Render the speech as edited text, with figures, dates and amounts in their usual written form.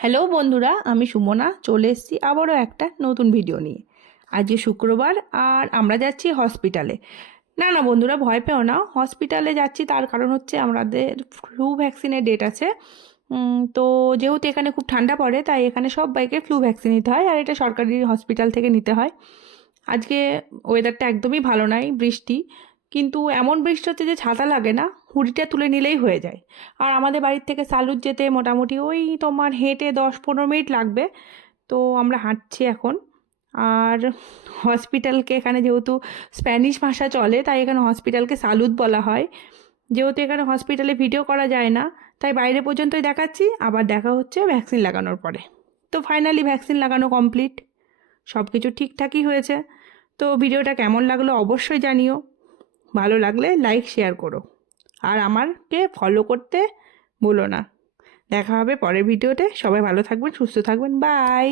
Hello বন্ধুরা, আমি সুমনা চলে এসেছি আবারও একটা নতুন ভিডিও নিয়ে। আজকে শুক্রবার আর আমরা যাচ্ছি হসপিটালে। না না বন্ধুরা, ভয় পেও না। হসপিটালে যাচ্ছি তার কারণ হচ্ছে আমাদের ফ্লু ভ্যাকসিনের ডেট আছে। তো যেহেতু এখানে খুব ঠান্ডা পড়ে তাই এখানে সবাইকে ফ্লু ভ্যাকসিন নিতে হয়, আর এটা সরকারি হসপিটাল থেকে নিতে হয়। আজকে ওয়েদারটা একদমই ভালো নাই, বৃষ্টি। কিন্তু এমন বৃষ্টি হচ্ছে যে ছাতা লাগে না, হুডিটা তুলে নিলেই হয়ে যায়। আর আমাদের বাড়ির থেকে সালুট যেতে মোটামুটি ওই তোমার হেঁটে 10-15 মিনিট লাগবে। তো আমরা হাঁটছি এখন। আর হসপিটালকে এখানে যেহেতু স্প্যানিশ ভাষা চলে তাই এখানে হসপিটালকে সালুত বলা হয়। যেহেতু এখানে হসপিটালে ভিডিও করা যায় না তাই বাইরে পর্যন্তই দেখাচ্ছি, আবার দেখা হচ্ছে ভ্যাকসিন লাগানোর পরে। তো ফাইনালি ভ্যাকসিন লাগানো কমপ্লিট, সব কিছু ঠিকঠাকই হয়েছে। তো ভিডিওটা কেমন লাগলো অবশ্যই জানিও। ভালো লাগলে লাইক শেয়ার করো, আর আমাকে ফলো করতে ভুলো না। দেখা হবে পরের ভিডিওতে। সবাই ভালো থাকবেন, সুস্থ থাকবেন, বাই।